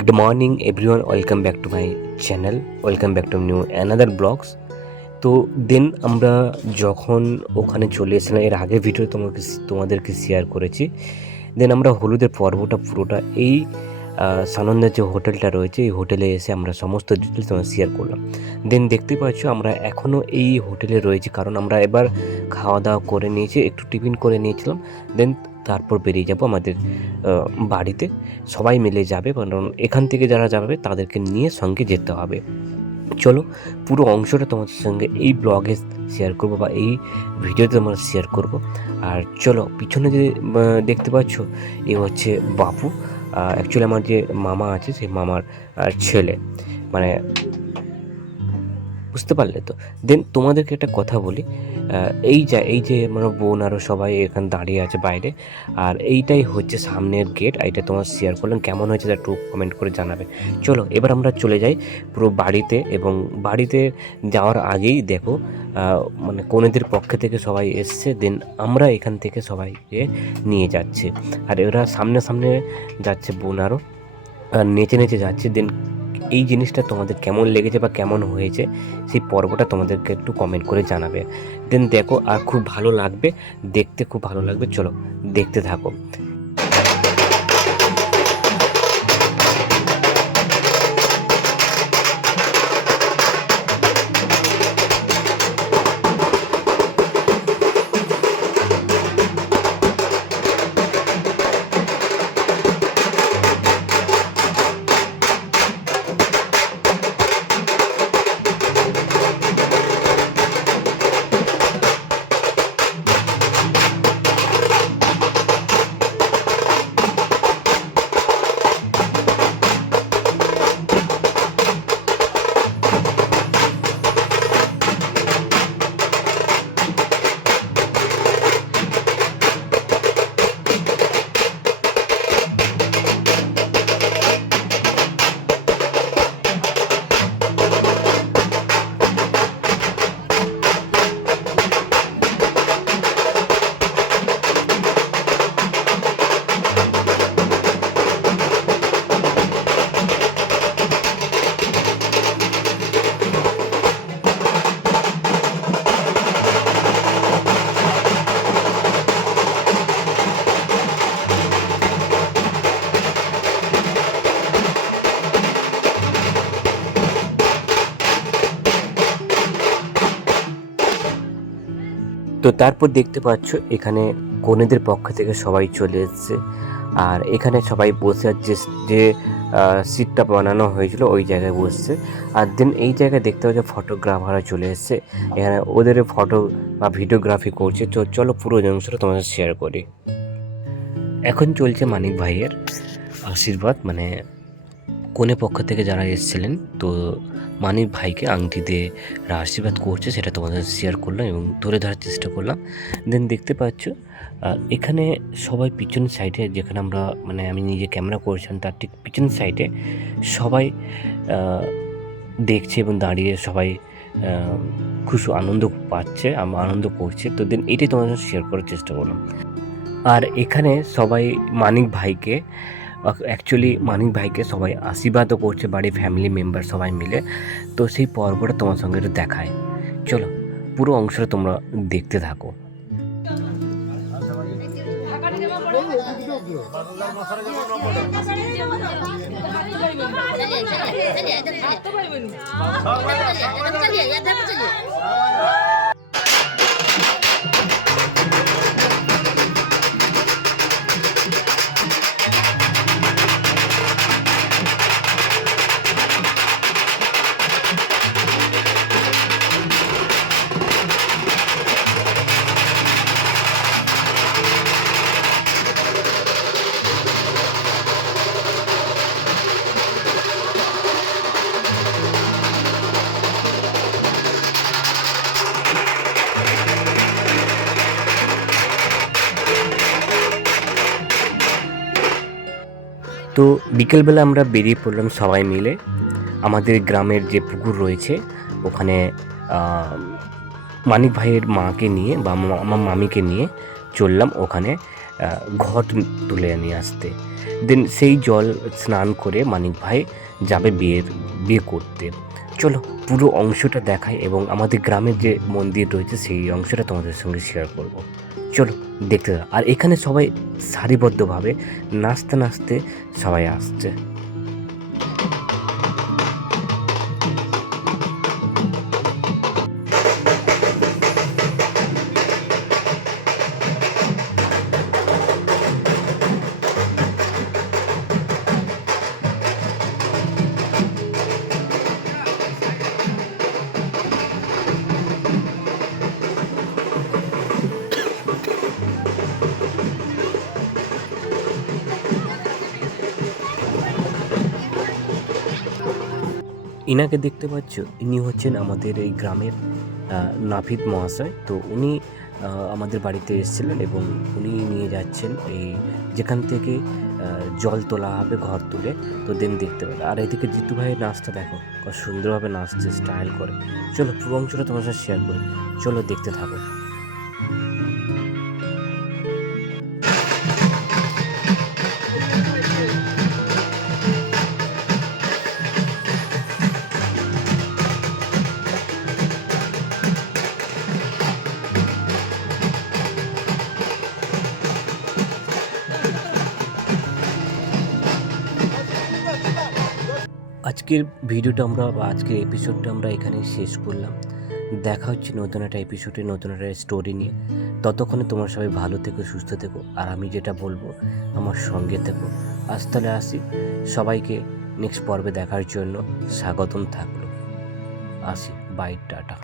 Good morning everyone, welcome back to my channel, welcome back to new another vlogs. তো দেন আমরা যখন ওখানে চলে এসেছিলাম, এর আগের ভিডিও তোমাদেরকে শেয়ার করেছি। দেন আমরা হলুদের পর্বটা পুরোটা এই সানন্দার যে হোটেলটা রয়েছে এই হোটেলে এসে আমরা সমস্ত ডিটেলস তোমার শেয়ার করলাম। দেন দেখতে পাচ্ছ আমরা এখনও এই হোটেলে রয়েছি, কারণ আমরা এবার খাওয়া দাওয়া করে নিয়েছি, একটু টিফিন করে নিয়েছিলাম। দেন তারপর বেরিয়ে যাব আমাদের বাড়িতে, সবাই মিলে যাবে, কারণ এখান থেকে যারা যাবে তাদেরকে নিয়ে সঙ্গে যেতে হবে। চলো পুরো অংশটা তোমাদের সঙ্গে এই ব্লগে শেয়ার করব বা এই ভিডিওতে তোমরা শেয়ার করব। আর চলো পিছনে যে দেখতে পাচ্ছ এ হচ্ছে বাপু, অ্যাকচুয়ালি আমার যে মামা আছে সেই মামার ছেলে, মানে বুঝতে পারলে তো। দেন তোমাদেরকে একটা কথা বলি, এই যে আমার বোন আরও সবাই এখানে দাঁড়িয়ে আছে বাইরে, আর এইটাই হচ্ছে সামনের গেট। এইটা তোমার শেয়ার করলাম, কেমন হয়েছে তা একটু কমেন্ট করে জানাবে। চলো এবার আমরা চলে যাই পুরো বাড়িতে, এবং বাড়িতে যাওয়ার আগেই দেখো মানে কনেদের পক্ষ থেকে সবাই এসছে। দেন আমরা এখান থেকে সবাইকে নিয়ে যাচ্ছে, আর এরা সামনে সামনে যাচ্ছে, বোন আরও নেচে নেচে যাচ্ছে। দেন এই জিনিসটা তোমাদের কেমন লেগেছে বা কেমন হয়েছে সেই পর্বটা তোমাদেরকে একটু কমেন্ট করে জানাবে। দেন দেখো, আর খুব ভালো লাগবে, দেখতে খুব ভালো লাগবে। চলো দেখতে থাকো। তো তারপর দেখতে পাচ্ছ এখানে কনেদের পক্ষ থেকে সবাই চলে এসছে, আর এখানে সবাই বসে আছে, যে সিটটা বানানো হয়েছিল ওই জায়গায় বসছে। আর দেন এই জায়গায় দেখতে পাচ্ছ ফটোগ্রাফাররা চলে এসছে, এখানে ওদের ফটো বা ভিডিওগ্রাফি করছে। তো চলো পুরো অংশটা তোমাদের শেয়ার করি। এখন চলছে মানিক ভাইয়ের আশীর্বাদ, মানে কনে পক্ষ থেকে যারা এসেছিলেন, তো মানিক ভাইকে আংটি দিয়ে আশীর্বাদ করছে, সেটা তোমাদের শেয়ার করলাম এবং ধরে ধরার চেষ্টা করলাম। দেন দেখতে পাচ্ছ এখানে সবাই পিছন সাইডে, যেখানে আমরা মানে আমি নিজে ক্যামেরা করছিলাম তার ঠিক পিছন সাইডে সবাই দেখছে এবং দাঁড়িয়ে সবাই খুব আনন্দ পাচ্ছে, আনন্দ করছে। তো দেন এটাই তোমাদের শেয়ার করার চেষ্টা করলাম। আর এখানে সবাই মানিক ভাইকে সবাই আশীর্বাদও করছে, বাড়ির ফ্যামিলি মেম্বার সবাই মিলে। তো সেই পর্বটা তোমার সঙ্গে একটু দেখায়। চলো পুরো অংশটা তোমরা দেখতে থাকো। তো বিকেলবেলা আমরা বেরিয়ে পড়লাম সবাই মিলে, আমাদের গ্রামের যে পুকুর রয়েছে ওখানে মানিক ভাইয়ের মাকে নিয়ে বা আমার মামিকে নিয়ে চললাম ওখানে ঘট তুলে নিয়ে আসতে। দেন সেই জল স্নান করে মানিক ভাই যাবে বিয়ে করতে। চলো পুরো অংশটা দেখাই এবং আমাদের গ্রামের যে মন্দির রয়েছে সেই অংশটা তোমাদের সঙ্গে শেয়ার করব। চলো দেখতে দাও। আর এখানে সবাই সারিবদ্ধভাবে নাচতে নাচতে সবাই আসছে। ইনাকে দেখতে পাচ্ছ, ইনি হচ্ছেন আমাদের এই গ্রামের নাপিত মহাশয়। তো উনি আমাদের বাড়িতে এসেছিলেন এবং উনি নিয়ে যাচ্ছেন এই যেখান থেকে জল তোলা হবে ঘর তুলে। তো দেন দেখতে পেলে। আর এদিকে জিতু ভাইয়ের নাচটা দেখো, কত সুন্দরভাবে নাচছে স্টাইল করে। চলো পুরো অংশটা তোমার সাথে শেয়ার করি, চলো দেখতে থাকো। আজকের ভিডিওটা আমরা বা আজকের এপিসোডটা আমরা এখানেই শেষ করলাম। দেখা হচ্ছে নতুন একটা এপিসোডে, নতুন একটা স্টোরি নিয়ে। ততক্ষণে তোমরা সবাই ভালো থেকো, সুস্থ থেকো। আর আমি যেটা বলবো আমার সঙ্গে থেকো। আজ তাহলে আসি, সবাইকে নেক্সট পর্বে দেখার জন্য স্বাগতম থাকলো। আসি, বাই, টাটা।